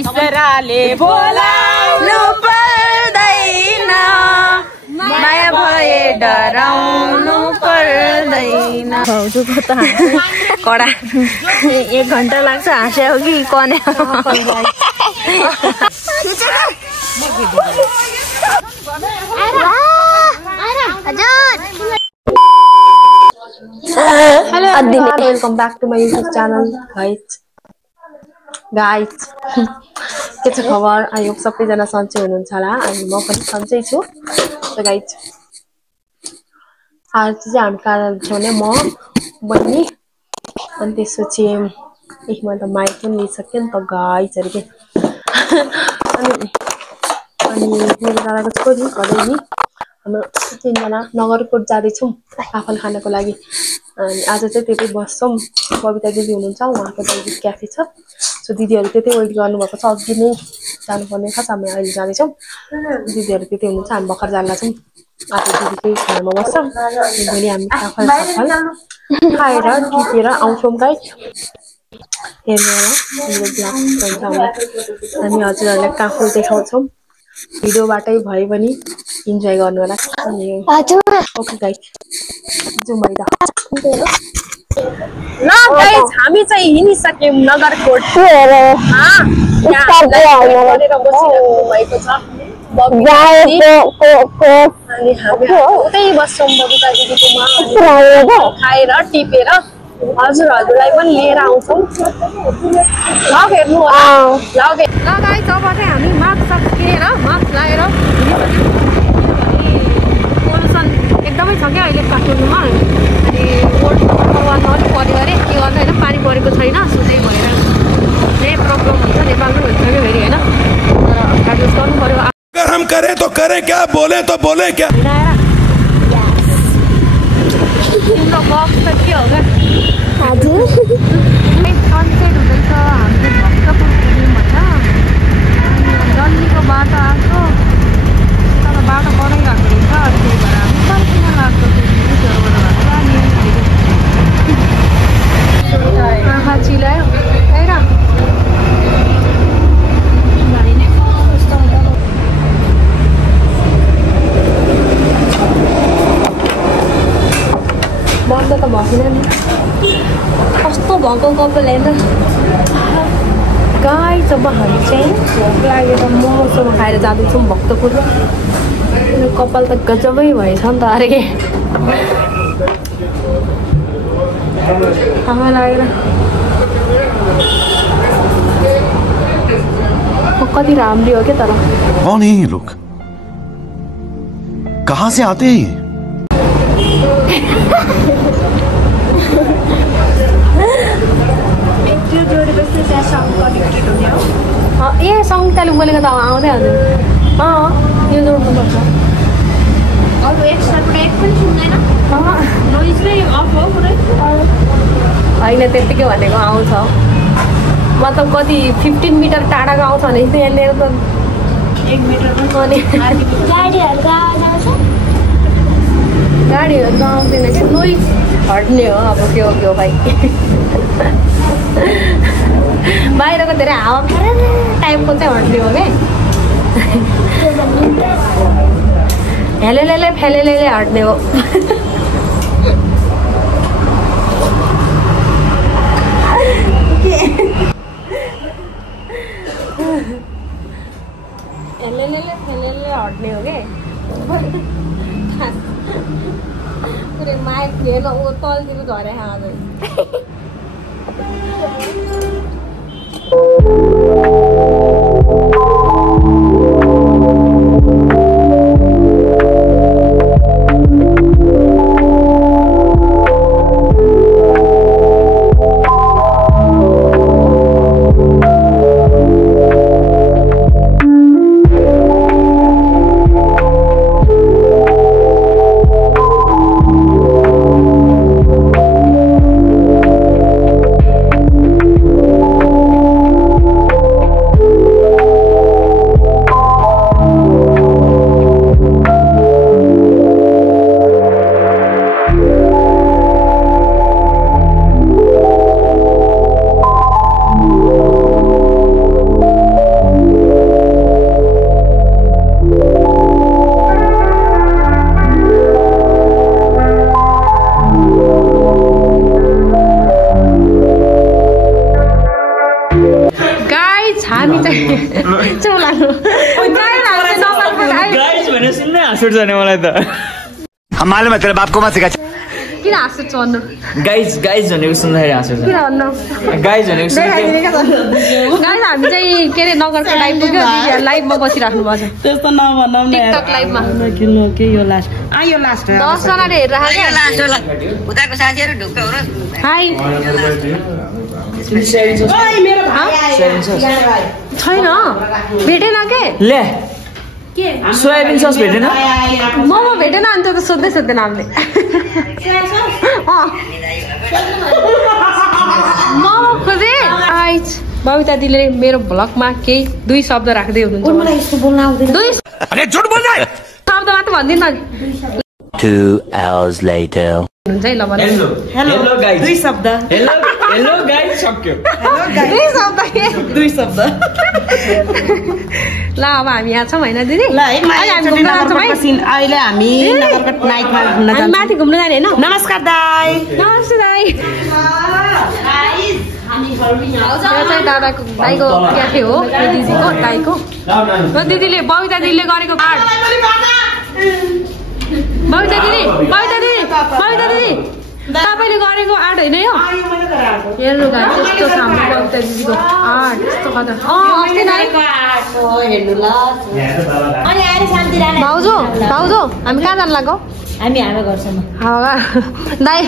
ईश्वरले बोलाउनु पर्दैन माया भए डराउनु पर्दैन कडा 1 घण्टा लाग्छ हाँस्यो कि कने Hello everyone, welcome back to my YouTube channel guys के छ खबर आई होप सबैजना सन्चै हुनुहुन्छ होला अनि म पनि सन्चै छु सो गाइज आज चाहिँ हामी कहाँ छौँ भने म बहिनी अनि त्यसपछि म त माइक पनि लिइसकेँ नि त गाइजहरु के अनि मेरो दादाको छोरी घरै नि हाम्रो 3 जना नगरकोट जाँदै छौँ आफल खानको लागि अनि आज चाहिँ त्यतै बस्छौँ बबिता दिदी हुनुहुन्छ उहाँको दाइको क्याफे छ सो दिदीहरु त्यतै वेट गर्नु भएको छ अघि नै जानु पर्ने छ हामी अहिले जाँदै छौँ दिदीहरु त्यतै हुनुहुन्छ हामी भर्खर जान्न छौँ आज दिदीकै घरमा बस्छौँ भोलि हामी आफल खाएर टिपेर आउँछौँ गाइस हेर्नु होला हाम्रो ब्लग हामी हजुरहरुलाई काफल देखाउँछौँ भिडियोबाटै भए पनि इन्जोय गर्नु होला ओके गाइस जाउँ है ल गाइस हामी चाहिँ हिँडिसक्यौं नगरकोट भएको छ अनि हामी उतै बस्छौँ बबिता दिदीकोमा खाएर टिपेर हजुरहरुलाई पनि लिएर आउँछौँ ल हेर्नु होला ल गाइस अब चाहिँ हामी मास्क किनेर मास्क लगाएर पोल्युसन एकदमै छ क्या अहिले काठमाडौँमा अनि रोड बन्द पनि पर्यो अरे के गर्नु होइन पानी परेको छैन सो त्यही भएर यही प्रब्लम हुन्छ नेपालमै हुन्छ कि फेरि होइन तर एडजस्ट गर्नु पर्यो अगर हम करें तो करें क्या बोले तो बोले क्या तिम्रो बक्स त के हो क्या हजुर सनसेट हुँदैछ हामी भक्तपुर पुग्यौँ भन्छ जल्दीको बाटो आएको तर बाटो बनाइरहेको रहेछ अनि त्यही भएर हामी फर्किन लाग्छ आँखा चिलायो हेर बन्द त भएन नि कस्तो भएको कपाल हेर्न गाइस अब हामी चाहिँ भोक लागेर मोमोसोमो खाएर जाँदैछौँ भक्तपुर कपाल त गजबै भएछ नि त अरे के आमा लागेर कति राम्री हो क्या तर कौन है ये लोग कहाँ से आते हैं ए सङ्गीताले बोलेको त आउँदै हजुर यो जोड्नुपर्छ अरू एक्स्ट्रा ब्रेक पनि सुन्दैन नोइजमै अफ हो पुरै होइन त्यतिकै भनेको आउँछ मतलब कति 15 मिटर टाढाको आउँछ भने यहाँनिर त 1 मिटर अनि गाडीहरूको आवाज आउँछ गाडीहरू त आउँदैन क्या नोइज हट्ने हो अब के हो भाइ बाहिरको धेरै हावा टाइपको चाहिँ हट्ने हो क्या हेलेले फेलेले हट्ने हो हेलेले फेलेले हट्ने हो क्या पुरै माइक थिएन ऊ तलतिर झरे खाँदै हामी चाहिँ चलानु गाइस भने सुन्नै हाँस उठ्छ नि मलाई त हम मालूम है तेरे बाप को मत सिखा किन हाँस उठ्छ भन्नु गाइस भनेको सुन्दाखेरि हाँस उठ्छ किन भन्नु गाइस भनेको सुन्दाखेरि गाइस हामी चाहिँ के अरे नगरको लाइभ पुग्यो दिदीहरु लाइभमा बसिराख्नु भएको छ त्यस्तो नभनौ न टिकटक लाइभमा किन के यो लास्ट यो लास्ट 10 जनाले हेरिराखेको उताको साथीहरु ढुक्क हो र हाई ओइ मेरो भाइ छैन भेटेन के ले सोयाबिन सस भेटेन मोमो भेटेन अनि त्यो त सोध्दै सोध्दैन हामीले मोमो खोजे आइज बबिता दिदीले मेरो भ्लगमा केही 2 शब्द राख्दै हुनुहुन्छ मलाई यस्तो बोल्न आउँदैन 2 अरे झूठ बोल रहा है शब्द मात्र भन्दिन न 2 hours later हुन्छ है ल भन्नु हेलो गाइस 2 शब्द हेलो गाइस सक्यो 2 शब्द ल अब हामी यहाँ छौँ होइन दिदी ल है हामी घुम्न जान्छौँ है अहिले हामी नगरकोट नाइटमा घुम्न हामी जान्छौँ माथि घुम्न जाने होइन नमस्कार दाइ नमस्ते दाई यो चाहिँ दाईको क्याफे हो यो दिदीको दाईको यो दिदीले बबिता दिदीले गरेको कार्ड बबिता दिदी तपाईँले गरेको आर्ट होइन यो हेर्नु गाई यस्तो छ हाम्रो बबिता दिदीको आर्ट यस्तो कता अस्ति दाई भाउजू हामी कहाँ जानु लाग्यो हामी हावा गर्छौँ दाई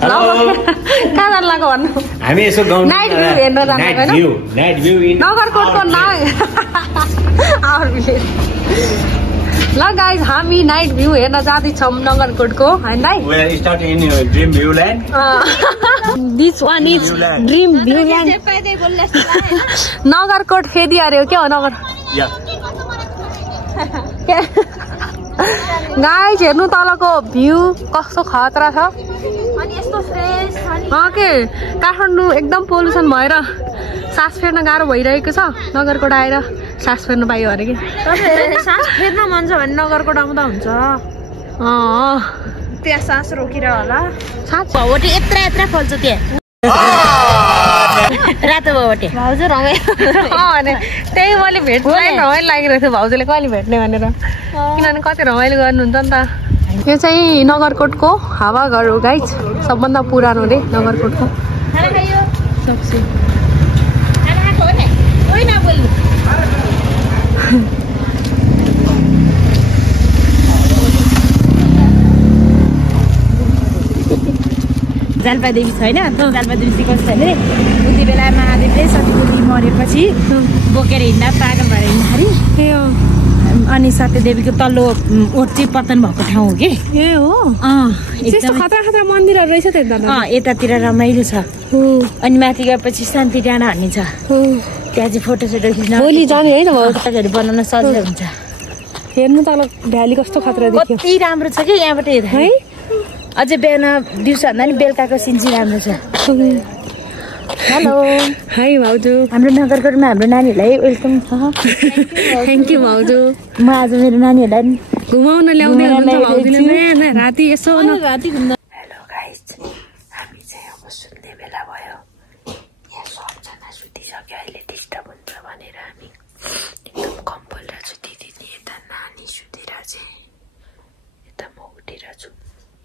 कहाँ जानु लाग्यो भन्नु हामी यसो गाउँ नाइट भ्यू हेर्न जानु लाग्यो नाइट भ्यू इन नगरकोटको ल गाइज हामी नाइट भ्यू हेर्न जाँदैछौँ नगरकोटको होइन दाइ We are starting in Dream View Land. This one is dream view land Nagarkot फेरि अरे हो क्या हो नगर Yeah. गाइज हेर्नु तलको भ्यू कस्तो खतरा छ के काठमाडौँ एकदम पोल्युसन भएर सास फेर्न गाह्रो भइरहेको छ नगरकोट आएर सास फेर्न पाइयो अरे कि सास फेर्न मन छ भने नगरकोट आउँदा हुन्छ त्यहाँ सास रोकिएर होला सास भवटे यत्रा फल्छ त्यहाँ रातो भवटे भाउजू रमाइलो भने त्यही मैले भेट्नुलाई रमाइलो लागिरहेको थियो भाउजूले कहिले भेट्ने भनेर किनभने कति रमाइलो गर्नुहुन्छ नि त यो चाहिँ नगरकोटको हावाघर हो गाइज सबभन्दा पुरानो रे नगरकोटको जालपादेवी छैन जालपादेवी सिकाउँछ छैन रे उति बेला महादेवले सतीदेवी मरेपछि बोकेर हिँड्दा पागल भएर हिँड्दाखेरि अनि सत्यदेवीको तल्लो ओठ चाहिँ पतन भएको ठाउँ हो कि ए हो एकदम खतरा खतरा मन्दिरहरू रहेछ त यतातिर रमाइलो छ अनि माथि गएपछि शान्ति डाँडा भन्ने छ त्यहाँ चाहिँ फोटोसोटो खिच्न भोलि जाने है त फोटोहरू बनाउन सजिलो हुन्छ हेर्नु तल भ्याली कस्तो खतरा देख्यो कति राम्रो छ कि यहाँबाट हेर्दा है अझै बिहान दिउँसो भन्दा नि बेलुकाको सिन चाहिँ राम्रो छ हेलो हाई भाउजू हाम्रो नगरकोटमा हाम्रो नानीहरूलाई वेलकम छ थ्याङ्क यू भाउजू म आज मेरो नानीहरूलाई घुमाउन ल्याउँदै हुनुहुन्छ भाउजूले राति यसो राति घुम्न हेलो गाइस हामी चाहिँ अब सुत्ने बेला भयो यहाँ सबजना सुतिसक्यो अहिले डिस्टर्ब हुन्छ भनेर हामी एकदम कम्बल र छु दिदी यता नानी सुतेर चाहिँ यता म उठेर छु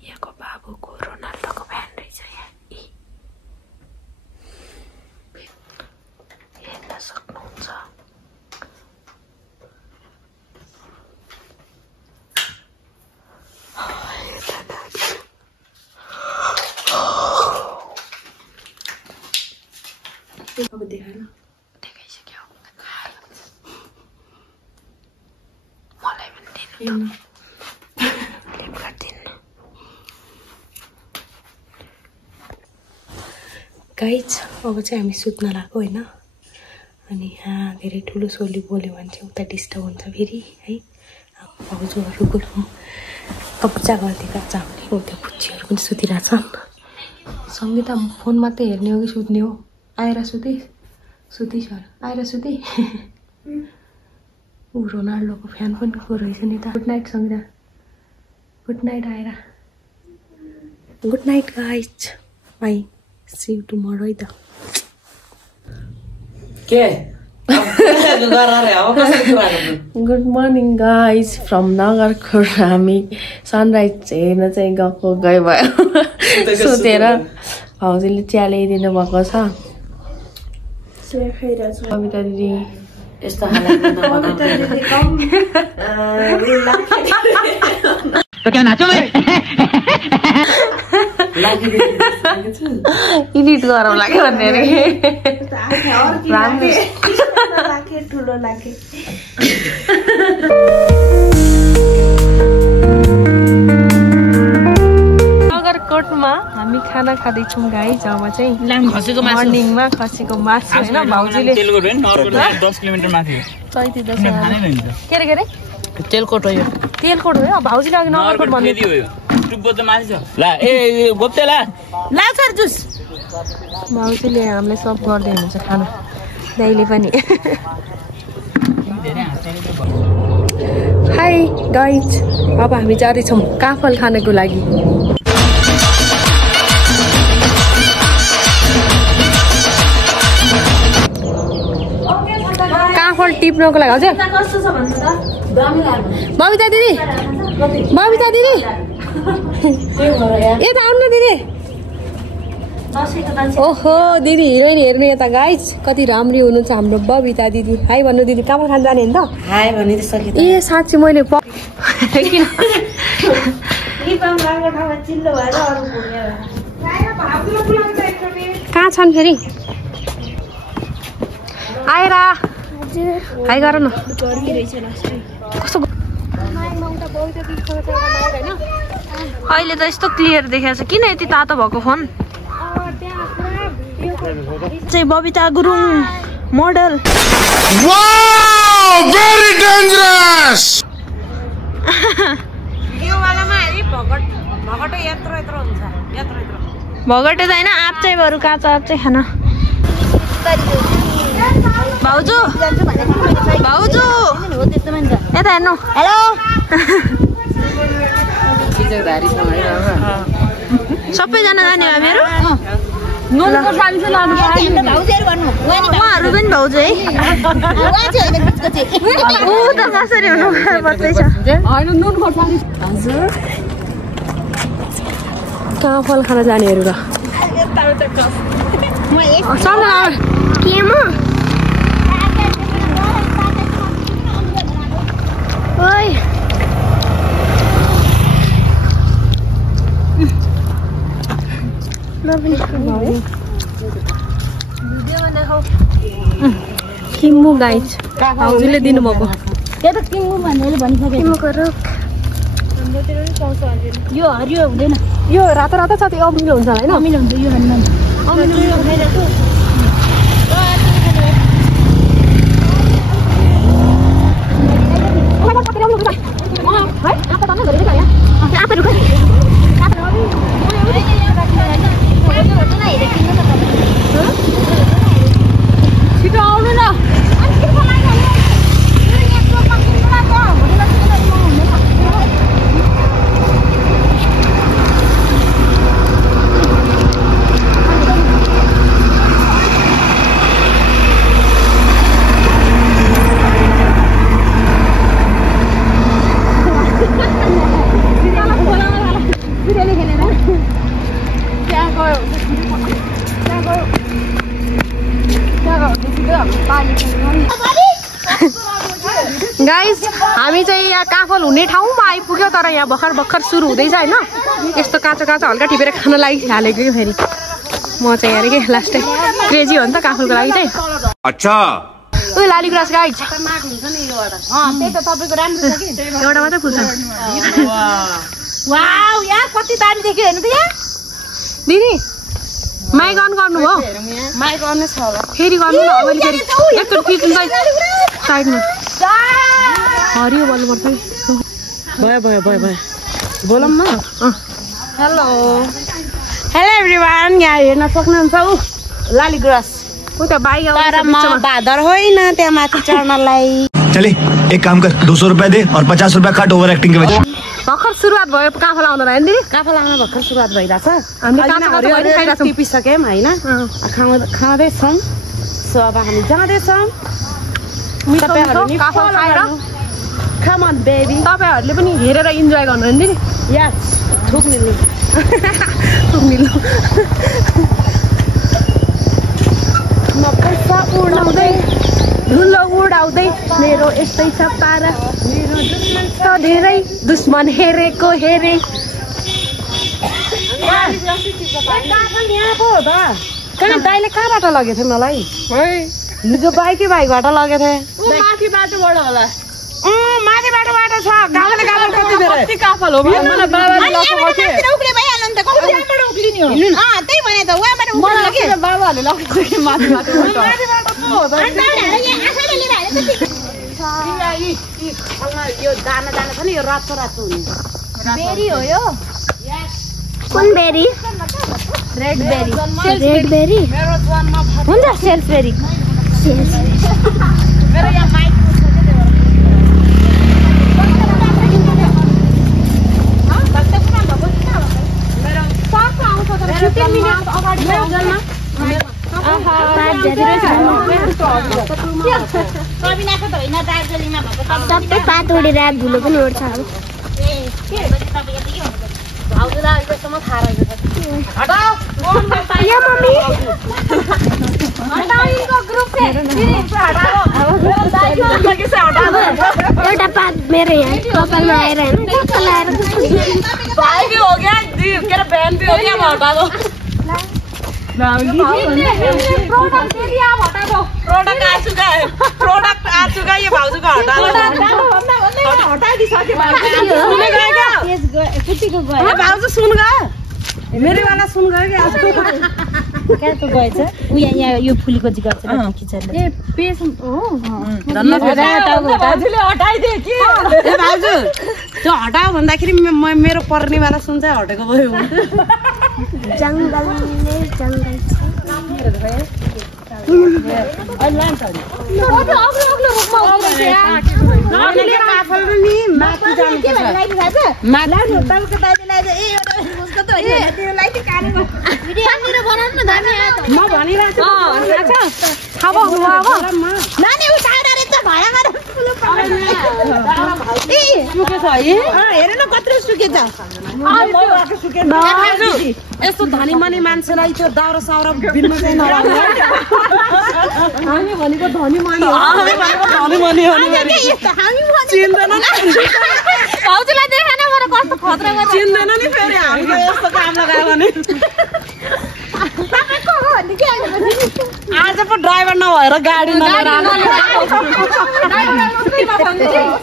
यहाँको बाबुको रोनाल्डोको फ्यान रहेछ यहाँ हेर्न सक्नुहुन्छ अब देखाइसक्यो मलाई पनि दिनु फ्लिपकार्ट दिनु गाइज अब चाहिँ हामी सुत्न लाग्यो होइन अनि यहाँ धेरै ठुलो सोली बोल्यो भने चाहिँ उता डिस्टर्ब हुन्छ फेरि है भाउजूहरूको कब्जा गरिदिएको छ हामीले उता पुच्चीहरू पनि सुतिरहेछन् सङ्गीता फोन मात्रै हेर्ने हो कि सुत्ने हो आएर सुति सर आएर सुति ऊ रोनाल्डोको फ्यान पनि को रहेछ नि त good night Sangita good night आएर good night guys bye see you tomorrow है त के good morning guys from Nagarkot हामी सनराइज हेर्न चाहिँ गयो सोधेर भाउजूले चिया ल्याइदिनु भएको छ कविता दिदी इडिट गरौँ लाग्यो भन्ने नगरकोटमा हामी खाना खाँदैछौँ गाइस जब चाहिँ मर्निङमा खसीको मासु होइन भाउजूले 10 किलोमिटर माथि के रे तेलकोट हो यो तेलकोट हो यो भाउजूले अघि नगरकोट भन्दै भाउजूले हामीलाई सब गर्दै हुनुहुन्छ खाना दाइले पनि हाई गाइज अब हामी जाँदैछौँ काफल खानको लागि काफल टिप्नको लागि हजुर बबिता दिदी यता आउनु न दिदी ओहो दिदी हिरोइन हेर्नु यता गाइज कति राम्री हुनुहुन्छ हाम्रो बबिता दिदी हाई भन्नु दिदी काफल खान जाने नि त हाय भनिदिसके ए साँच्ची मैले किन कहाँ छन् फेरि आएर हाई गर न कस्तो अहिले त यस्तो क्लियर देखाएको छ किन यति तातो भएको फोन चाहिँ Babita Gurung model wow very dangerous भगटे त होइन आँप चाहिँ बरु काँचो आँप चाहिँ खाना भाउजू यता हेर्नु हेलो सबैजना जाने हो हामीहरू उहाँहरू पनि भाउजू है ऊ त कसरी हुनु बत्दैछ कहाँ फल खान जानेहरू र किम्मु गाइज भाउजूले दिनुभएको यो हरियो हुँदैन यो रातो रातो छ त्यो अमिलो हुन्छ होइन अमिलो हुन्छ यो छिटो आउनु न गाइज हामी चाहिँ यहाँ काफल हुने ठाउँमा आइपुग्यो तर यहाँ भर्खर सुरु हुँदैछ होइन यस्तो काँचो हल्का टिपेर खान लागि हालेको कि फेरि म चाहिँ हेरेँ कि लास्टै क्रेजी हो नि त काफलको लागि चाहिँ अच्छा ओ लालीगुराँस गाइज त्यही त तपाईको राम्रो छ कि एउटा मात्रै फुल्छ वाउ यार कति दामी देख्यो हेर्नु त यहाँ दिदी माइक अन गर्नुभयो माइक अन छ होला फेरि गर्नु न अहिले फेरि एकचोटि खिच्नु त साइडमा हरियो बोल्नुपर्छ भयो बोलौँ न हेलो एभ्रिवान यहाँ हेर्न सक्नुहुन्छ ऊ लालीगुराँस उता बाइक तर म भादर होइन त्यहाँ माथि चढ्नलाई चले एक काम कर 200 रुपए दे और 50 रुपए काट ओवर एक्टिंग के वजह भर्खर सुरुवात भयो काफल आउँदा होइन दिदी काफल आउन भर्खर सुरुवात भइरहेछ हामीले टिपिसक्यौँ होइन खाँदैछौँ सो अब हामी जाँदैछौँ मिठो काफल खाएर Come on, baby. तपाईँहरूले पनि हेरेर इन्जोय गर्नुहुन्छ नि Yes. थुक्निलो थुक्निलो पैसा उडाउँदै धुलो उडाउँदै मेरो यस्तै छ पारा त धेरै दुश्मन हेरेको हेरे कहाँ दाइले कहाँबाट लगेको थियो मलाई हिजो बाइकबाट लगेको थिएँ माथि बाटोबाट होला माथि बाटोबाट छ गाउँले गाउँ कति बेर कति काफल हो मलाई बाबाले लगाएको थियो त्यही भने त उहाँबाट मलाई बाबाहरूले लगाएको थियो माथि बाटोबाट यो दाना दाना छ नि यो रातो रातो हुने बेरी हो यो कुन बेरी रेड बेरी रेड बेरी हुन्छ सेल्स बेरी मेरो यहाँ माइक सबै पात उडेर धुलो पनि उड्छ अब एउटा पात मेरो यहाँ कपालमा आएर होइन कपाल आएर भाई भी हो गया जी मेरा बहन भी हो गया हटा दो प्रोडक्ट आ चुका है ये भाउजू का हटा दो हटा दिसके भाउजू सुन गए मेरो वाला सुन गयो क्या क्या त गएछ उ यहाँ यो फुलीको जिगर चाहिँ किचनले ए पेस हो भाउजूले हटाइदिए कि ए भाउजू त्यो हटाऊ भन्दाखेरि मेरो पर्नेवाला सुन चाहिँ हटेको भयो जङ्गलले जङ्गल यस्तो धनी मनी मान्छेलाई त्यो दाउरा साउरा बिन्नु चाहिँ नराम्रो हामी भनेको धनी मनी हो चिन्दैन भाउजूलाई देखाएन मलाई कस्तो खतरा गरेर चिन्दैन नि फेरि हामीले यस्तो काम लगायो भने आज पो ड्राइभर नभएर गाडी नलिएर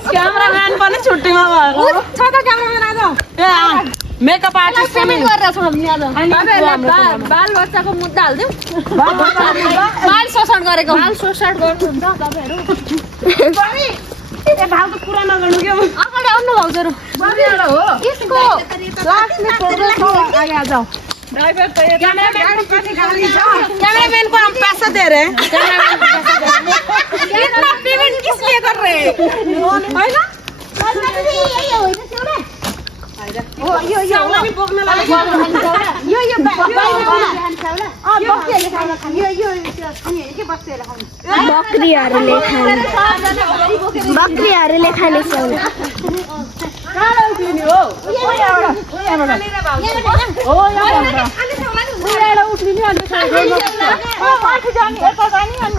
क्यामेराम्यान पनि छुट्टीमा भएर छ त क्यामेराम्यान आज ए मेकअप आर्टिस्ट पेमेन्ट गरेर छौँ हामी आज बाल बच्चाको मुद्दा हाल्दिउँ बाल शोषण गरेको बाल शोषण गर्नुहुन्छ तपाईँहरू ए भाउजू कुरा नगर्नु के अगाडि आउनु भाउजूहरू हो यसको लास्टले आगे आ जाओ ड्राइवर तो ये कैमरामैन को हम पैसा दे रहे हैं इतना पेमेंट किस लिए कर रहे हैं है ना यो नहीं बोलने लगा यो बकरीहरूले खाने स्याउला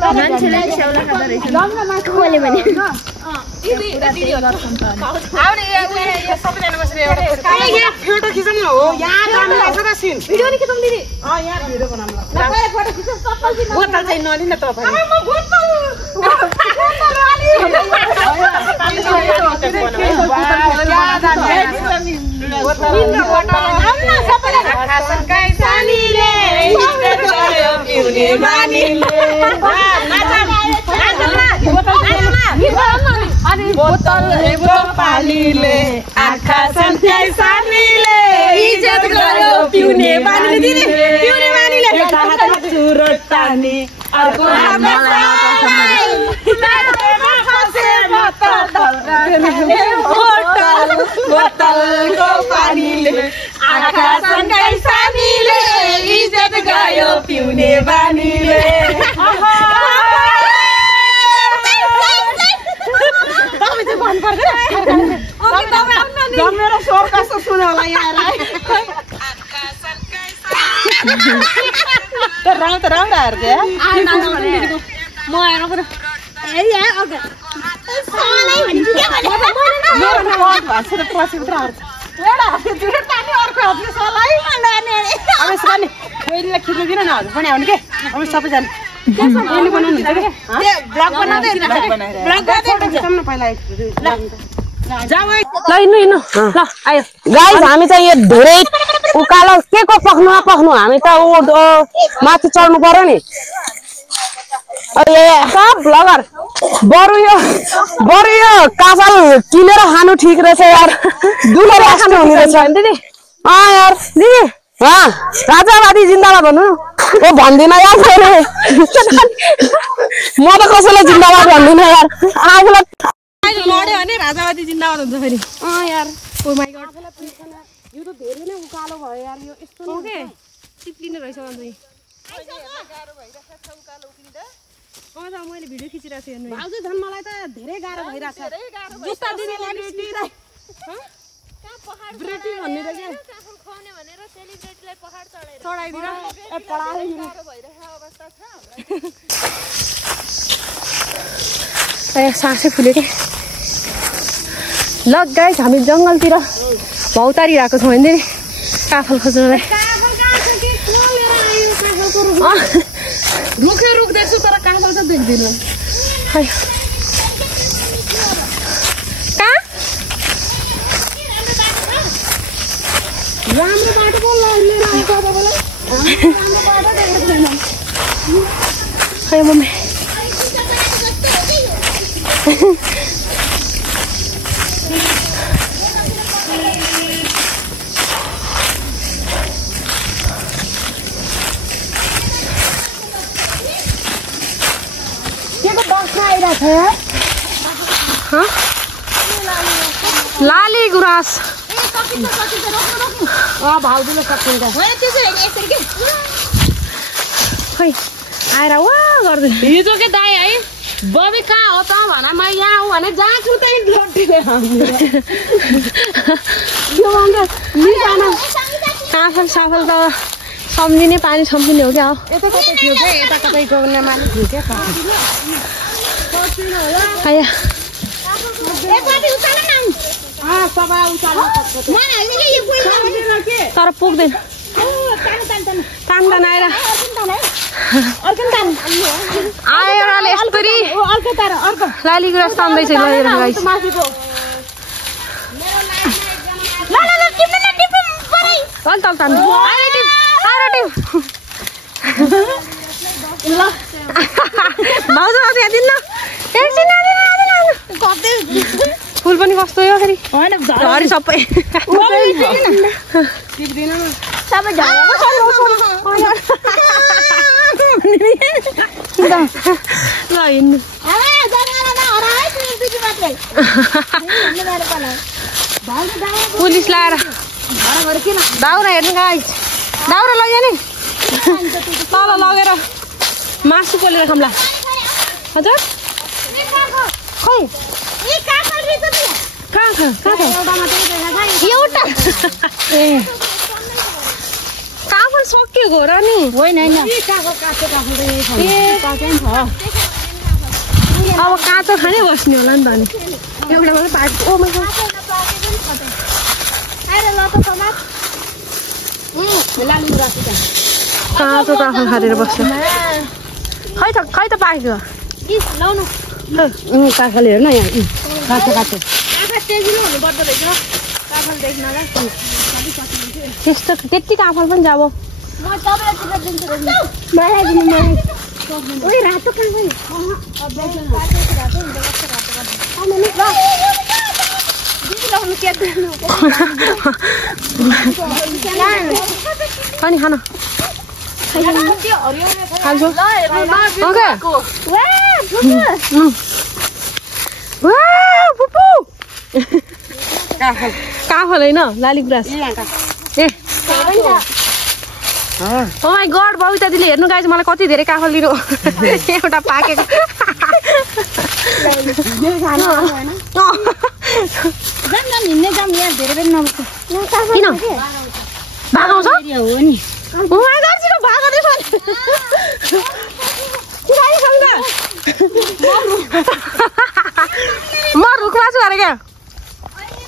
मान्छेलाई स्याउला खाँदो रहेछ खोले भने फोटो खिच्नु हो यहाँ दामी लाग्छ त सिन भिडियो नि खिचौँ दिदी यहाँ भिडियो बनाउनु फोटो खिचौँ बोतल चाहिँ नलिन तपाईँ बोतल पानीले आँखा सन्चाइ सानीले इज्जत गर्यो पिउने बानीले पिउने बानीले हातमा चुरोट तानी अर्को हातमा बोतलको पानीले आँखा सन्चाइ सानीले इज्जत गयो पिउने बानीले म आएर कुरा गाइस हामी चाहिँ यो धेरै उकालो के को पख्नु हामी त माथि चढ्नु पर्यो नि सब ब्लगर बरु यो काफल किनेर खानु ठिक रहेछ यार दुलो राख्नु हुने रहेछ दिदी यार दिदी राजावादी जिन्दाबाद भन्नु ओ भन्दिन यार म त कसैलाई जिन्दाबाद भन्दिन यार आफूलाई लड्यो भने राजावादी जिन्दाबाद हुन्छ फेरि यार ओ माइ गॉड यो त धेरै नै उकालो भयो यार यो यस्तो ओके चिप्लिने रहेछ अन्त गाह्रो भइरहेछ उकालो उक्लिँदा त मैले भिडियो खिचिरहेको छु हेर्नु भाउजू झन् मलाई त धेरै गाह्रो भइरहेछ जुत्ता दिने सेलिब्रिटी ब्रेटी भन्ने र के काफल खुवाउने भनेर सेलिब्रिटीलाई पहाड चढाइदिन ए पढाएर गाह्रो भइरहेको अवस्था छ ए सासै फुल्यो के ल गाइस हामी जंगलतिर भौतारिरहेको छौँ हैन काफल खोज्नलाई रुखे रुख्दैछु तर काफल त देख्दिन खै कहाँ राम्रो बाटो पो लिएर आएको तपाईँलाई राम्रो बाटो देखेको छैन खै मम्मी लाली गुराँस भाउजूले सक्छन् खै आएर वा गर्दै हिजो के दाइ है बबी कहाँ हो त भन म यहाँ हो भने जहाँ छु त्यही लट्टिँदै काफल साफल त सम्झिने पानी सम्झिने हो क्या हो यता कतै थियो क्या यता कतै गाउने मालिक थियो क्या तर पुग्दैन तान आएर आएर यस्तरी लाली गुराँस तान्दैछ लगेर गाइस तल तान्नु भाउजू त्यहाँ दिन्न फुल पनि कस्तो हो फेरि झरी सबै ल हिँड्नु पुलिस लाएर दाउरा हेर्नु गाइस दाउरा लग्यो नि तल लगेर मासु पोलेर खाउँला हजुर खै कहाँ एउटा ए काफल सकिएको हो र नि होइन अब काँचो खानै बस्ने होला नि त अनि एउटा मात्रै पाएको ओ मै काँचो काफल खाएर बस्छ खै त पाक्यो काफल हेर्न यहाँ काँचो त्यस्तो त्यति काफल पनि जाब अनि खान खान्छु काफल होइन लाली गुराँस ए ओ माई गड बबिता दिदीले हेर्नु गाइस मलाई कति धेरै काफल दिनु एउटा पाकेको किन भागाउँछ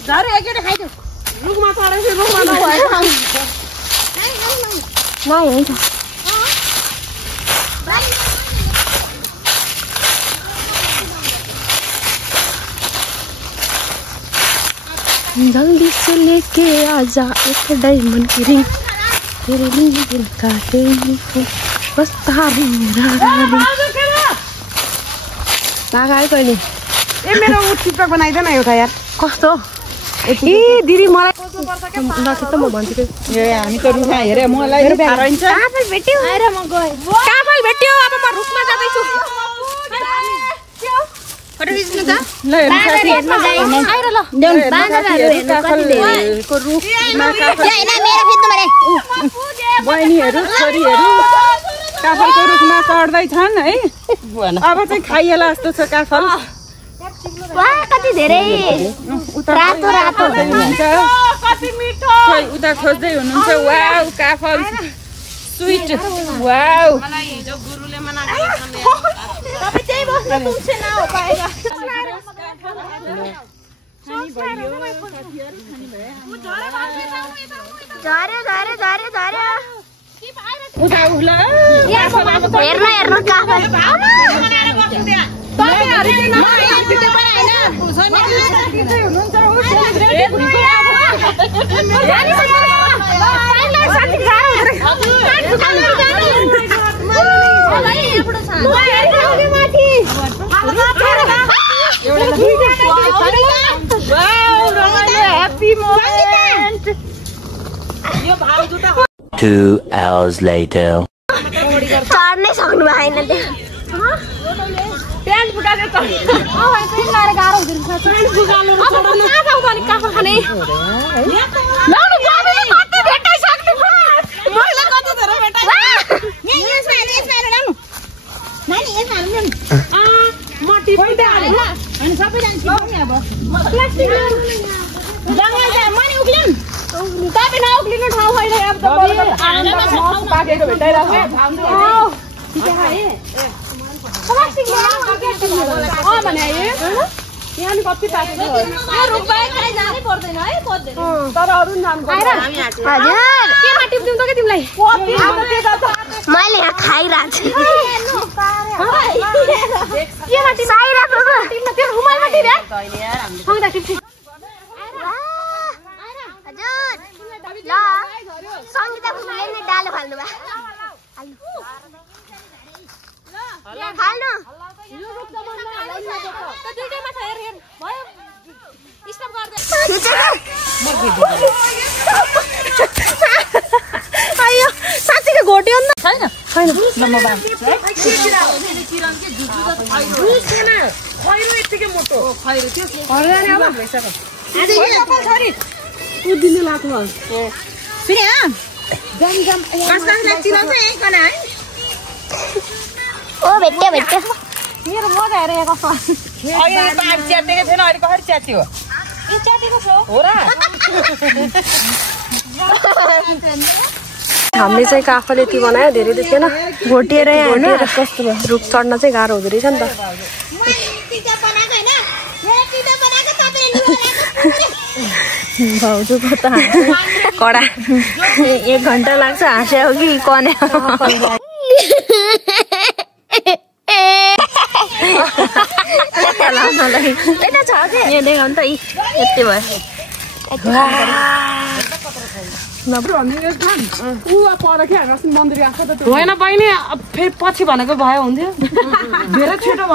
झरे एकैचोटि खाइदियो रुखमा चढेपछि रुखमा नभएको खानु नै हुन्छ जल्दी से लेके आजा एक डायमंड की रिंग तेरे लिए दिल का है बस तारी मेरा तागा है कहिले ए मेरो टिकटक बनाइदेन एउटा यार कस्तो ए दिदी मलाई ल त म भन्छु ए हामी त रुखमा हेरे मलाई थाहा रहन्छ काफल भेट्यो आएर म गए काफल भेट्यो अब म रुखमा जाँदै छु फोटो खिच्नु त ल हेर्नु साथी आएर ल देउन बाँदरहरु हेर्नु कति धेरै को रुखमा काफल हैन मेरो खिच्नु मरे बहिनीहरु छोरीहरु काफलको रुखमा चढ्दै छन् है अब चाहिँ खाइएला जस्तो छ काफल वाह कति धेरै रातो रातो हुन्छ कति मिठो खोइ उता खोज्दै हुनुहुन्छ वाउ काफल स्वीट वाउ मलाई हिजो गुरुले मना गरेको तपाई त्यही बस्न तुमसे न हो पाएगा झरे उता उला हेर्न हेर्नु काफल Happy moment. 2 hours later. चढ्नै सक्नु भएन त्यहाँ प्याज फुकाएर चढ्नु लाएर गाह्रो हुँदैन प्याज फुकाल्नु चढ्नु कहाँ जाउँछ अनि काफल खाने लाउनु बाबुले कति भेटाइसक्नु मैले कति धेरै भेटाइ यसमा हेर्नु लाउनु नानी यसमा हेर्नु म टिप्दै हाले अनि सबैजना टिप्ने अब प्लास्टिक जङ्गल चाहिँ मैले उक्लिन् तपाईँ नउक्लिनु ठाउँ छैन अब त पाकेको भेटाइरहेको प्लास्टिक भने यहाँ नि कति पाकेको रुख बाहेक खाइ जानै पर्दैन है पर्दैन तर अरु नाम हजुर केमा टिप्दिउँ त के तिमीलाई मैले यहाँ खाइरहेको छु केमा साइरहेको छ टिप्न त्यो रुमालमा टिप्या सँगै टिप्छु हजुर ल सङ्गीता फुलले नै डालो फाल्नु भा फाल्नु आयो साँच्चीको घोट्यो नि छैन छैन ल म बाम खैरो यतिकै मोटो खैरो त्यो खैरो अब भइसक्यो छोरी उदिने लाग्नु सुने जम जम कसलाई चिनाउँछ यही कना है ओ भेट्यो भेट्यो मेरो मजा हेर यहाँ कस्तो अहिले पार च्यातेको छैन अहिले कसरी च्यात्यो यो च्यातेको छ हो र हामीले चाहिँ काफल यति बनायो धेरै देखेन घोटिएर कस्तो रुख चढ्न चाहिँ गाह्रो हुँदो रहेछ नि त भाउजूको त कडा 1 घन्टा लाग्छ हाँस्यो कि कन्या यति भयो होइन बहिनी फेरि पछि भनेको भए हुन्थ्यो धेरै छिटो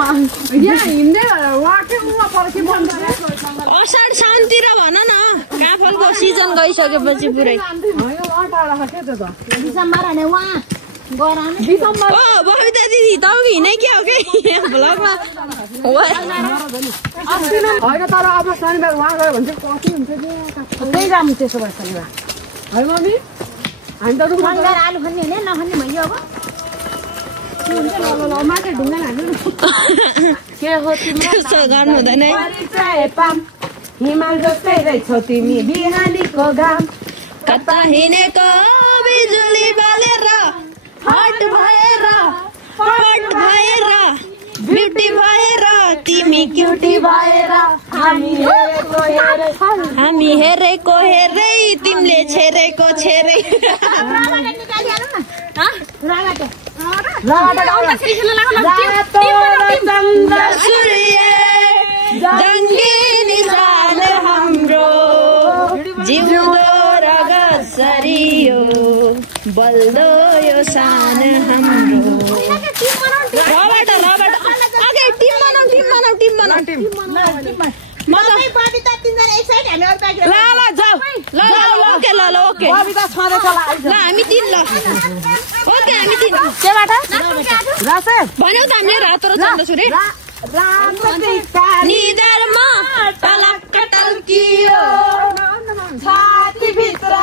असाढ साउनतिर भन न काफलको सिजन गइसकेपछि पुरै बबिता दिदी त हिँडै क्या हो कि भ्लगमा होइन तर अब शनिबार उहाँ गयो भने चाहिँ कति हुन्छ कि त्यही जानु त्यसो भए शनिबार है मम्मी हामी त शनिबार आलु खाने होइन नखाने भइयो अब माथि ढुङ्गा हाल्नु के हो तिम्रो गर्नु हुँदैन हिमाल जस्तै रहेछौ तिमी बिहानीको घाम कता हिँडेको बिजुली बालेर हट भएर ब्युटी भएर तिमी क्युटी भएर हामी हेरेको हेरै तिमीले छेरेको छेरै हाम्रो जिउँदो रगत सरियो बल्दो यो सान हाम्रो भन्यौ त हामीले रातो र चन्दा सुरे निधारमा टलक्क टल्कियो छातीभित्र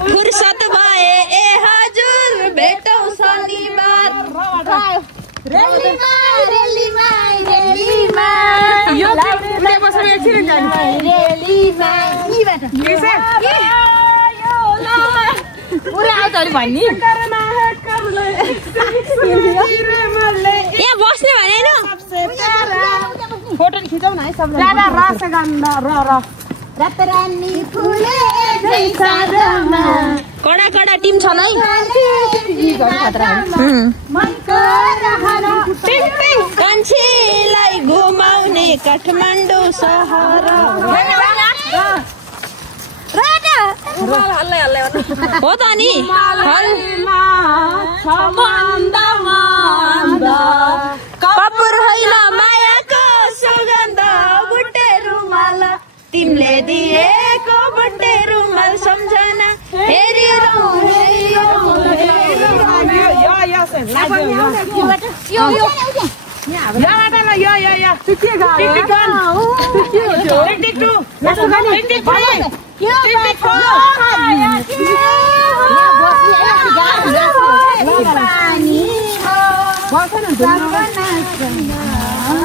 फुर्सद भए ए हजुर भेटौँ शनिबार यहाँ बस्ने भने फोटो खिचौँ न है कडा कडा टिम छ है कान्छीलाई घुमाउने काठमाडौँ सहर हो त नि कपुर होइन मायाको सुगन्ध बुट्टे रुमाल तिमीले दिएको बुट्टे रुमाल सम्झना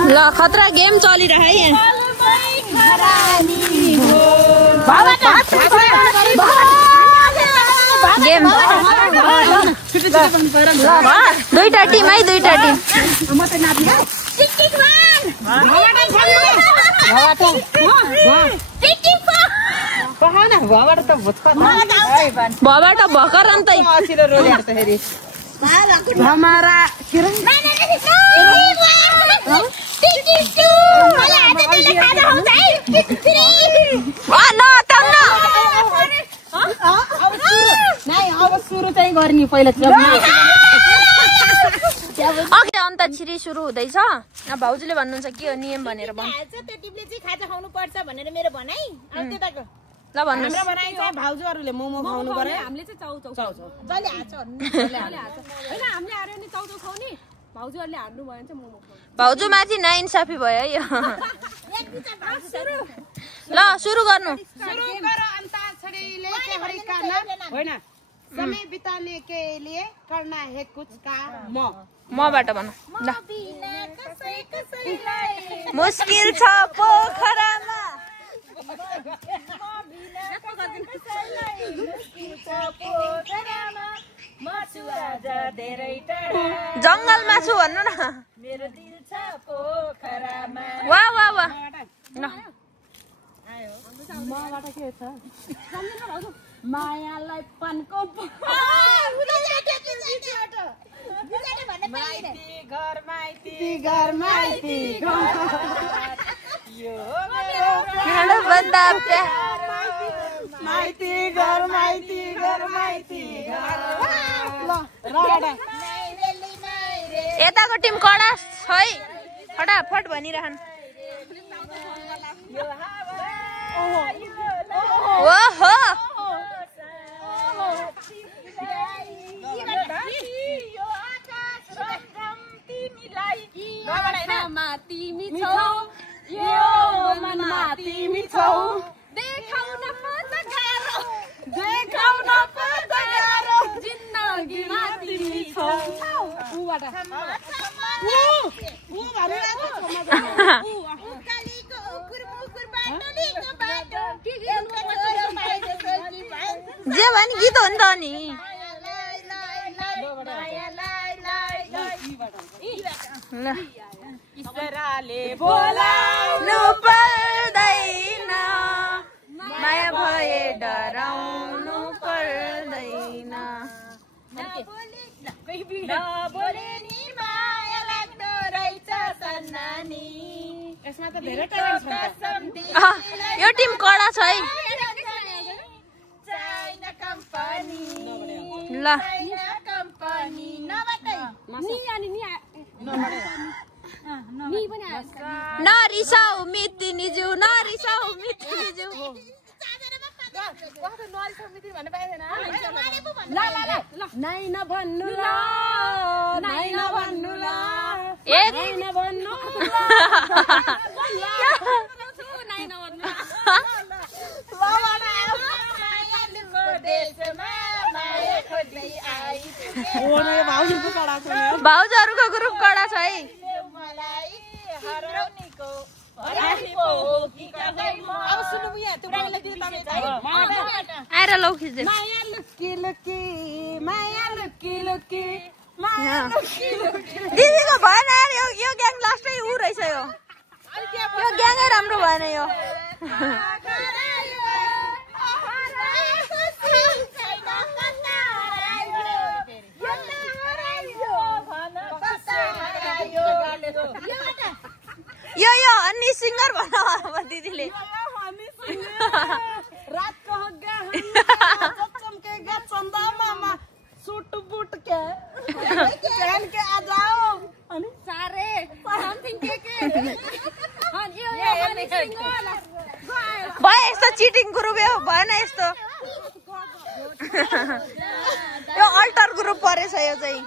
ल खतरा गेम चलिरह है गेम दुईटा टिम है दुईटा टिम भबाट भर्खर अन्त अब सुरु चाहिँ गर्ने पहिला अन्तखेरि सुरु हुँदैछ भाउजूले भन्नुहुन्छ के हो नियम भनेर त्यो टिपले चाहिँ खाजा खाउनु पर्छ भनेर मेरो भनाइ अब त्यताको ल भन्नुस् हाम्रो भनाइ चाहिँ भाउजूहरुले मोमो खाउनु पर्यो हामीले चाहिँ चाउचाउ जले हाच्छ हैन हामीले हार्यो नि चाउचाउ खाउने भाउजूहरुले हार्नु भयो भने चाहिँ मोमो खाउँ भाउजू माथि नाइन्साफी भयो है यो ल सुरु गर्नु सुरु गरो अन्ताक्षरीले के हरिकाना होइन समय बिताने के लिए करना है कुछ काम मबाट भन ल मुस्किल छ पोखरामा जंगलमा छु भन्नु न मेरो दिल छ पोखरामा वाह वाह वाह ल मबाट के छ मायालाई पनको माइती घर यताको टिम कडा है फटाफट भनिरहन् ओहो जे भयो नि गीत हो नि त नि ईश्वरले बोलाउनु पर्दैन माया भए डराउनु पर्दैन नबोले नि माया लाग्दो रहेछ सन्नानी यसमा त धेरै ट्यालेन्ट छ यो टिम कडा छ है चाइना कम्पनी ल कम्पनी नबटाई नि अनि नि नि पनि नरिसाउ मितिनीज्यू नरिसाउ मितिनीज्यू नै नभन्नु ल नै नभन्नु ल एक नै नभन्नु भाउजहरूको ग्रुप कडा छ है आएर लौ खिच्दै दिदीको भएन यो ग्याङ लास्टै ऊ रहेछ यो ग्याङै राम्रो भएन यो यो अन्नी सिङ्गर भन्नु दिदीले रातको चमकेगा चन्दामा सुट बुट के पहन के आ जाओ अनि सारे समथिङ के भयो यस्तो चिटिङ ग्रुप यो भएन यस्तो यो अल्टर ग्रुप परेछ यो चाहिँ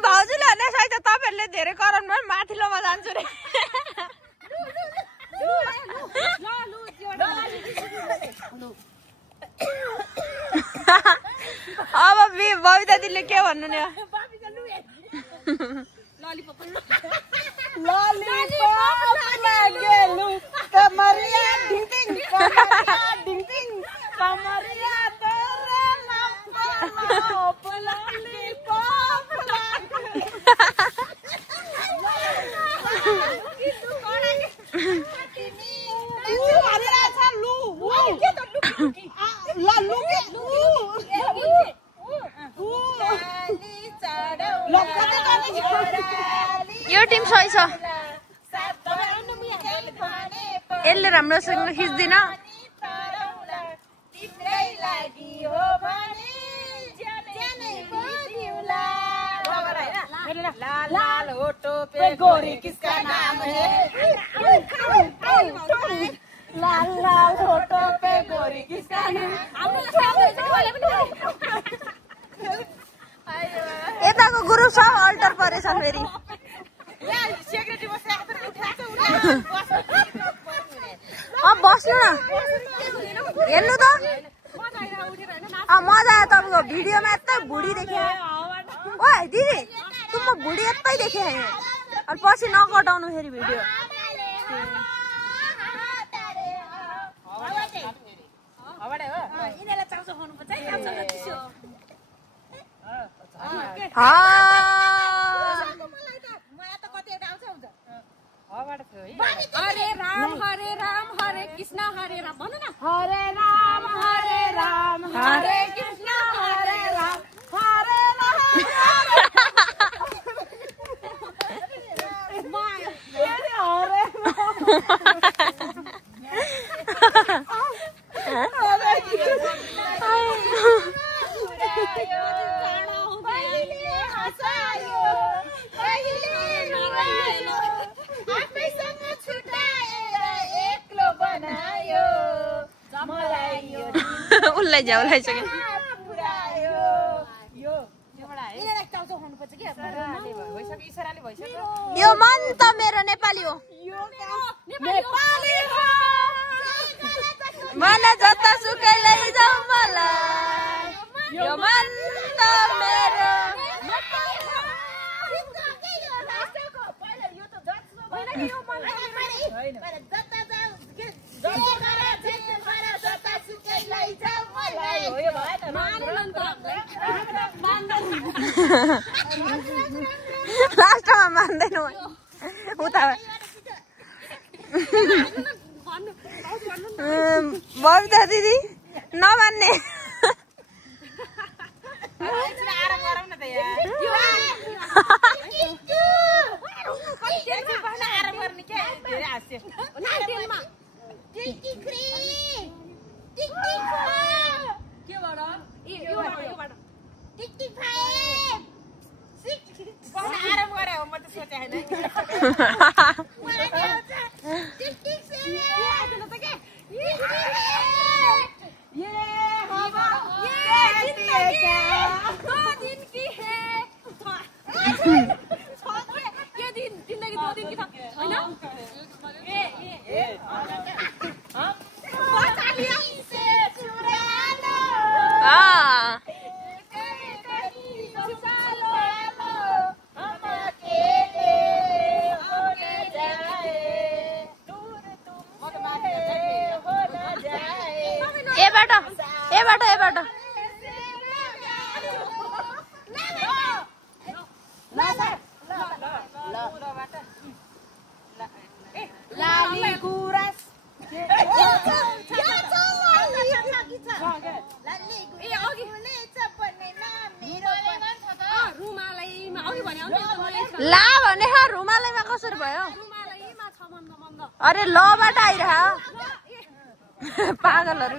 भाउजूले भने सहित तपाईँहरूले धेरै कराउनु भयो माथिल्लोमा जान्छु रे अब बबिता दिदीले के भन्नु नि यो टिम सही छ यसले राम्रोसँग खिच्दिन लाल होटो पे गोरी किसका नाम है लाल लाल होटो पे गोरी किसका नाम यताको ग्रुप सब अल्टर परेछ फेरि बस्नु न हेर्नु त मजा आयो तपाईँको भिडियोमा यतै भुडी देखेँ ओ दिदी तुम भुडी यतै देखेँ अनि पछि नकटाउनु फेरि भिडियो हरे राम हरे कृष्ण हरे राम भन्नु न हरे राम हरे कृष्ण हरे राम हरे उसलाई झ्याउलाई सक्यो यो मन त मेरो नेपाली हो मन जता सुकै लैजाऊ मलाई यो मन त मेरो लास्टमा मान्दैन उता बबिता दिदी नमान्ने ला भने रुमालैमा कसरी भयो अरे लबाट आइरह पागलहरु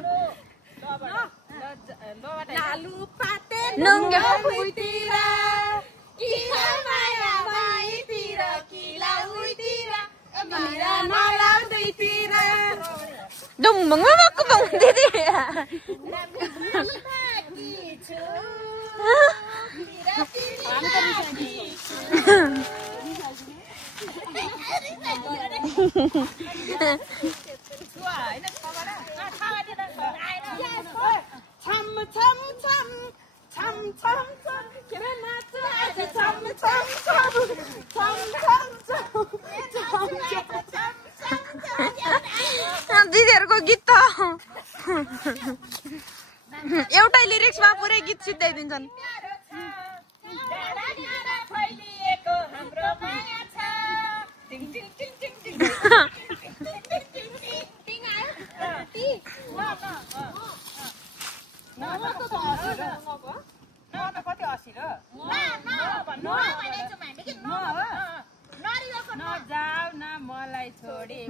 दिदीहरुको गीत त एउटै लिरिक्समा पुरै गीत सिद्धाइदिन्छन्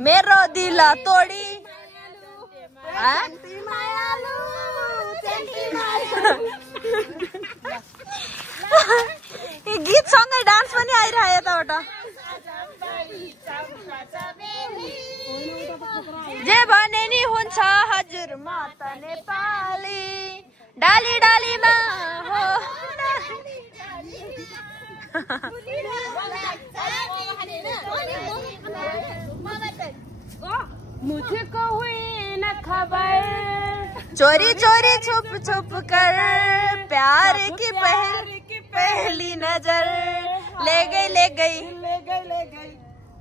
मेरो दिल तोडी गीत सँगै डान्स पनि आइरह्यो यताबाट जे भने नि हुन्छ हजुर म त नेपाली डाली डालीमा हो मुझको हुई न खबर चोरी चोरी छुप छुप कर प्यार की पहली नजर ले गई ले गई ले गई ले गई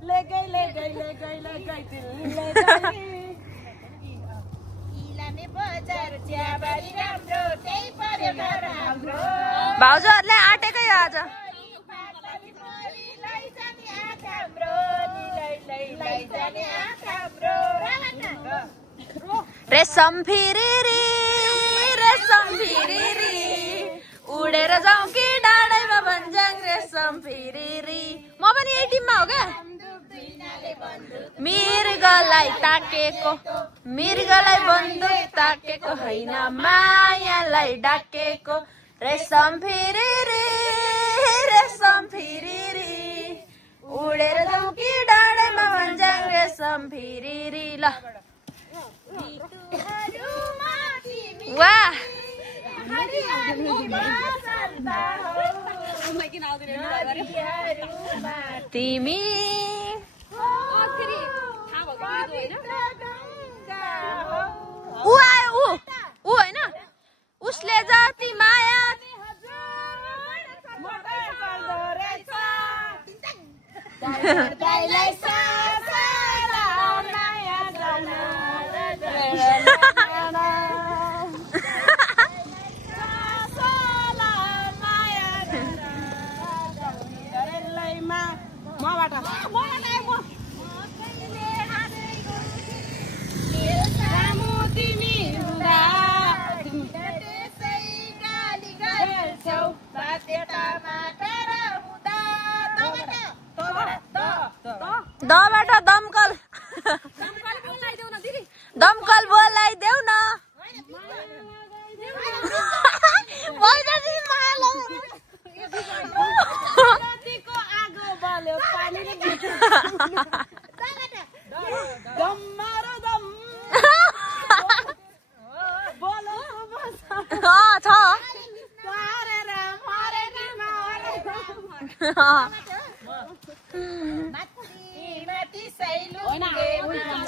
ले गई ले गई ले गई ले गई दिल ले गई इलामे बजार चियाबारी राम्रो त्यही पर्यो घर हाम्रो भाउजूहरुले आटेकै आज रेशम फिरी उडेर जाउँ कि डाँडैमा भन्ज्याङ रेशम फिरी म पनि यही टिममा हो क्या मृगलाई ताकेको मृगलाई बन्दुक ताकेको हैन मायालाई डाकेको रेशम फिरी उडेर जाउँ कि डाँडैमा भन्ज्याङ रेशम फिरी ल वाह तिमी ऊ आयो ऊ होइन उसले जति माया दबाट दमकल दमकल बोलाइदेऊ न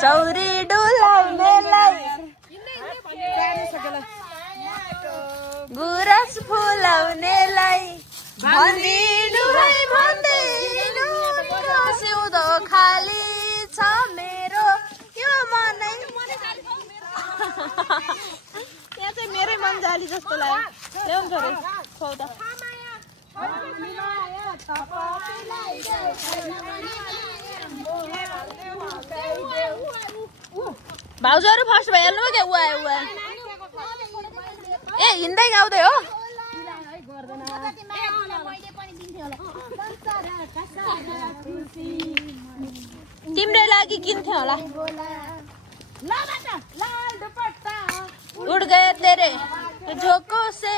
चौरी डुलाउनेलाई गुरस फुलाउनेलाई भनिदिनु है भन्दैनु सिउँदो खाली छ मेरो यो मनै यहाँ चाहिँ मेरै मन जाली जस्तो लाग्यो ल्याउँछ रे सौदा भाउजूहरू फर्स्ट भइहाल्नु क्या ऊ आयो ए हिँड्दै गाउँदै हो तिम्रो लागि किन्थ्यो होला उड़ गए तेरे झोंकों से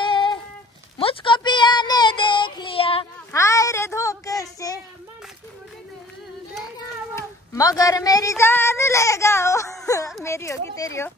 मुझको पिया ने देख लिया हाय रे धोखे से मगर मेरी जान लेगा वो मेरी होगी तेरी हो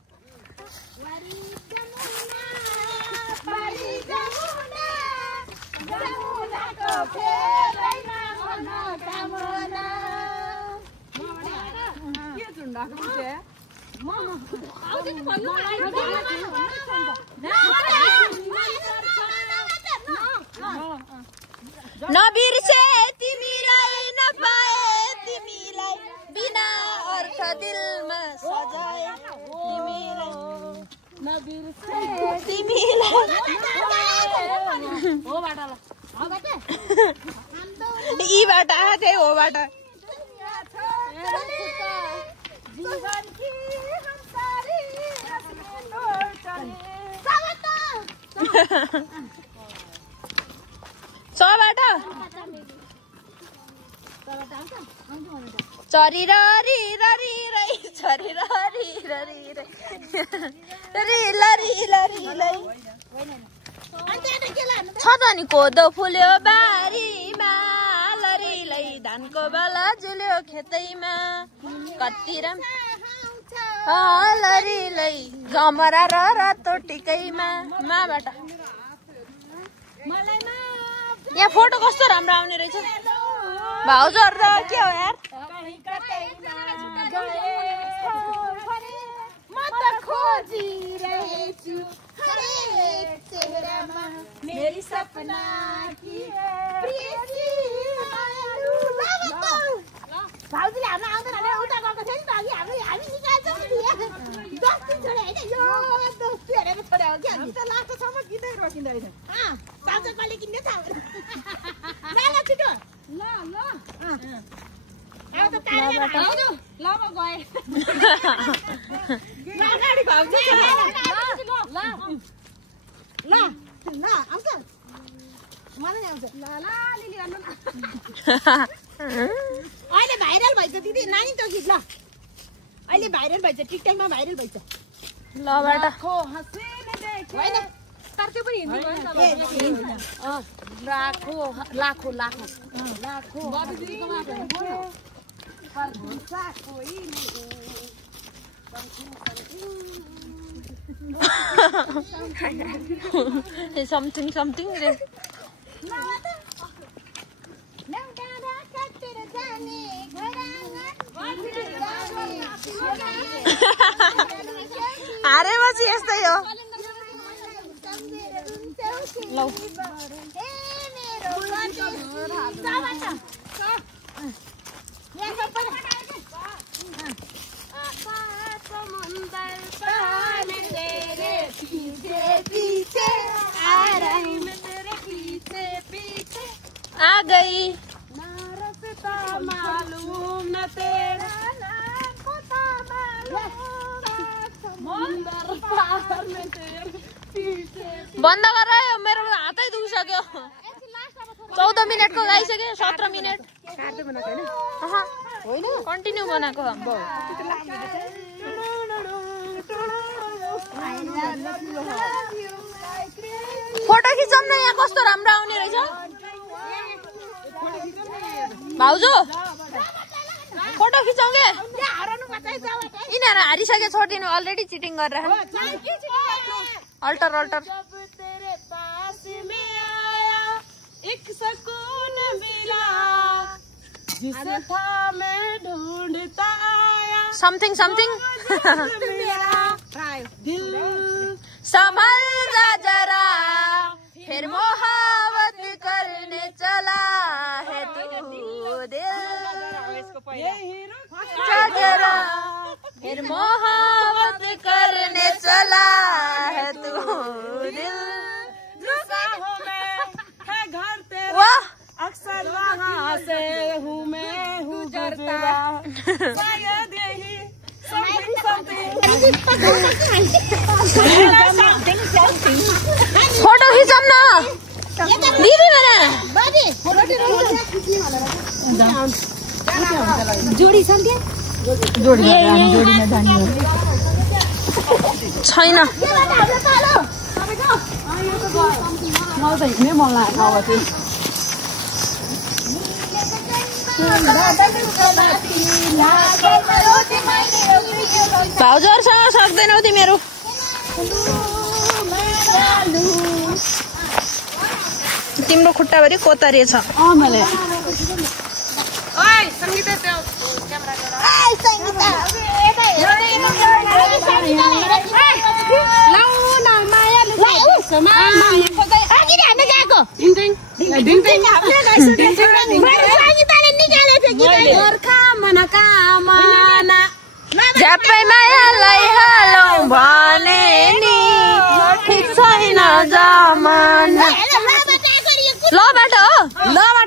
नबिर्से तिमीलाई नपाए तिमीलाई बिना अर्थ दिलमा सजाए तिमीलाई नबिर्से तिमीलाई यीबाट आएको थिएँ होबाट चबाट चरी ररी ररी ररी चरी ररी ररी ररी लरी लरी लरी छ त नि कोदो फुल्यो बारीमा लरी लै धानको बाला जुल्यो खेतैमा कति राम लरी लै गमरा र रातो टिकैमा माबाट यहाँ फोटो कस्तो राम्रो आउने रहेछ भाउजूहरू त के हो यार मेरी सपना की भाउजूले हाम्रो आउँदैन भने उता गएको थियो नि त अघि हामी निकाल्छौँ नि 10 दिन छोडे होइन यो दोस्ती हेरेर छोडे हो कि हामी त लास्टसम्म किन्दै रोकिँदैन भाउजू कहिले किन्ने छ ल छिटो ल अब त टाढा भाउजू ल म गए ल अगाडि भाउजू ल आउँछ मलाई नि आउँछ ल लिली गर्नु न अहिले भाइरल भइछ दिदी नानी त गीत ल अहिले भाइरल भइछ टिकटकमा भाइरल भइछ ल बाटा होइन तर त्यो पनि हिन्दी लाखो लाखो लाखो लाखो something something हारेपछि यस्तै हो। लौ आ गई मालूम न तेरा बन्द गर मेरो हातै दुखिसक्यो 14 मिनेटको गाइसक्यो 17 मिनेट होइन कन्टिन्यू बनाएको फोटो खिचौँ न यहाँ कस्तो राम्रो आउने रहेछ भाउजू फोटो खिचाउँगे यिनीहरू हारिसके छोडिदिनु अलरेडी चिटिङ गरेर अल्टर समथिङ संभल जा जरा फिर मोहब्बत करने चला है तू दिल जरा फिर मोहब्बत करने चला है तू दिल है घर तेरा अक्सर वहाँ से हूँ मैं हूँ गुजरा शायद यही फोटो खिचौँ न दिदी जोडी छैन भाउजूहरुसँग सक्दैनौ तिमीहरू तिम्रो खुट्टाभरि कोतरे छ मैले ओइ संगीता त्यो क्यामेरा लाउ न मायाले माया खोदै अघि हामी गएको डिङ संगीताले निकाले थियो गीत गोर्खा मनोकामना झ्याप्पै मायालाई हालौ भने नि ठीक छैन जमाना लबाट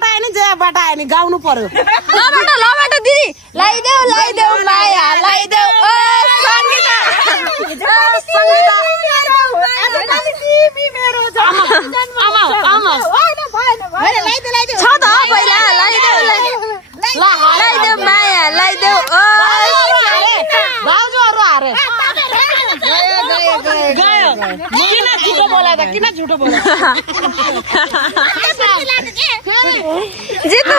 आयो नि जबाट आयो नि गाउनु पर्यो लबाट दिदी लाइदेऊ माया लाइदेऊ ओ संगीता छ त पहिला लाइदेऊ माया लाइदेऊ ओ भाउजूहरु हारे गयो किन झुटो बोला जित्नु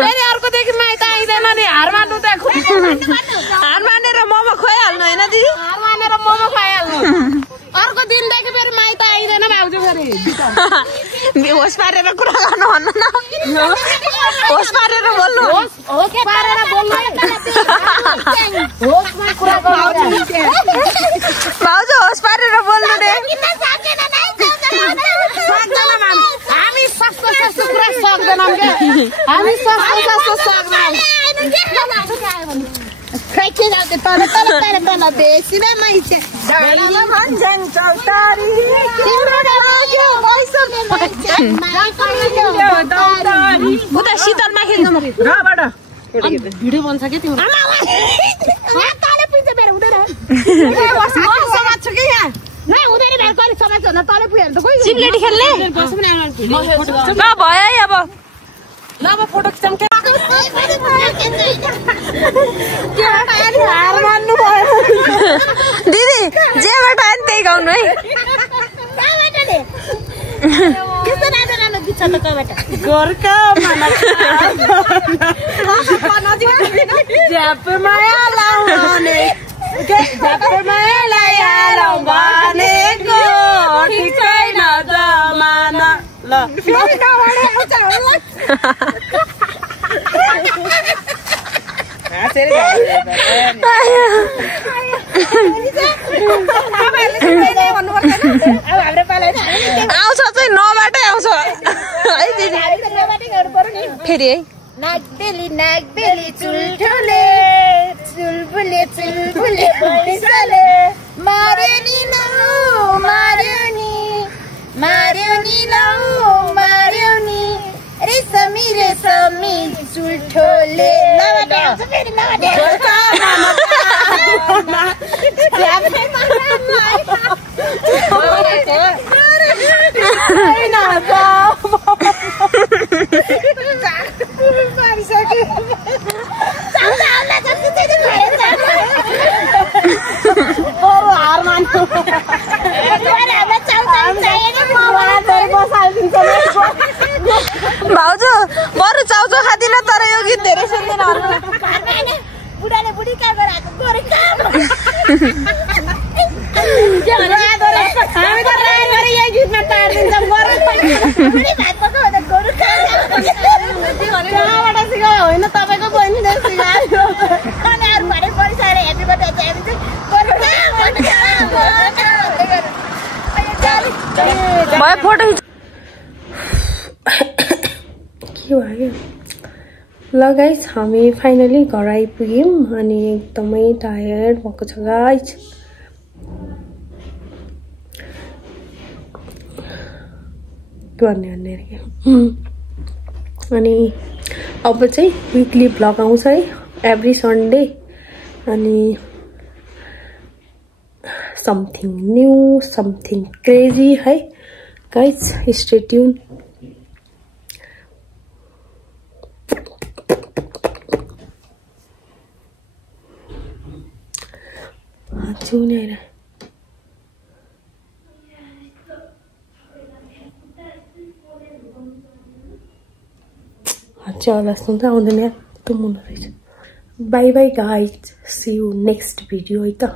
फेरि अर्कोदेखि माइत आइँदैन नि हार मान्नु त हार मानेर मोमो खुवाइहाल्नु होइन दिदी अर्को दिनदेखि फेरि माइत आइँदैन भाउजू फेरि होस पारेर कुरा गर्नु भन्नु न होस पारेर बोल्नु भाउजू होस पारेर बोल्नु रे हामी सस्तो कुरा सक्दैनौँ के हामी सस्तो सक्दैनौँ खै के जाते तल बेसीमा माइछे डाँडामा भन्छन् चौतारी तिम्रो राजो भइसके माइछे उता शीतलमा खेल्नु म रबाट भिडियो बन्छ के तिम्रो तले पुग्छ फेरि हुँदैन समात्छु के यहाँ ल हुँदैन फेरि कहिले समात्छ न तले पुग्यो भने त कोही सिमलेटी खेल्ने बस्नु नि ल भयो है अब ल अब फोटो खिचाउँ के हार मान्नु भयो दिदी जेबाट आयो त्यही गाउनु है गोर्खा माया लाउने भनेको ठिक छैन जमाना ल आउँछ चाहिँ नबाटै आउँछ है दिदी फेरि है नागबेली चुल्ठोले चुलबुले पैसाले मार्यो नि रेशमी चुल्ठोले भाउजू बरु चाउचाउ खादिन तर यो गीत धेरै सुन्दैन बुढाले बुढी कहाँ गराएको गोरे होइन तपाईँको बहिनीले सिकायो अनि अरू भने परिसाएर हेप्पी बर्थडे भयो फोटो के भयो ल गाइस हामी फाइनली घर आइपुग्यौँ अनि एकदमै टायर्ड भएको छ गाइस अनि अब चाहिँ विकली भ्लग आउँछ है एभ्री सन्डे अनि समथिङ न्यू समथिङ क्रेजी है गाइस स्टे ट्युन चुने आएर चला सुन्छ आउँदैन तुम हुँदो रहेछ bye bye guys see you next video है त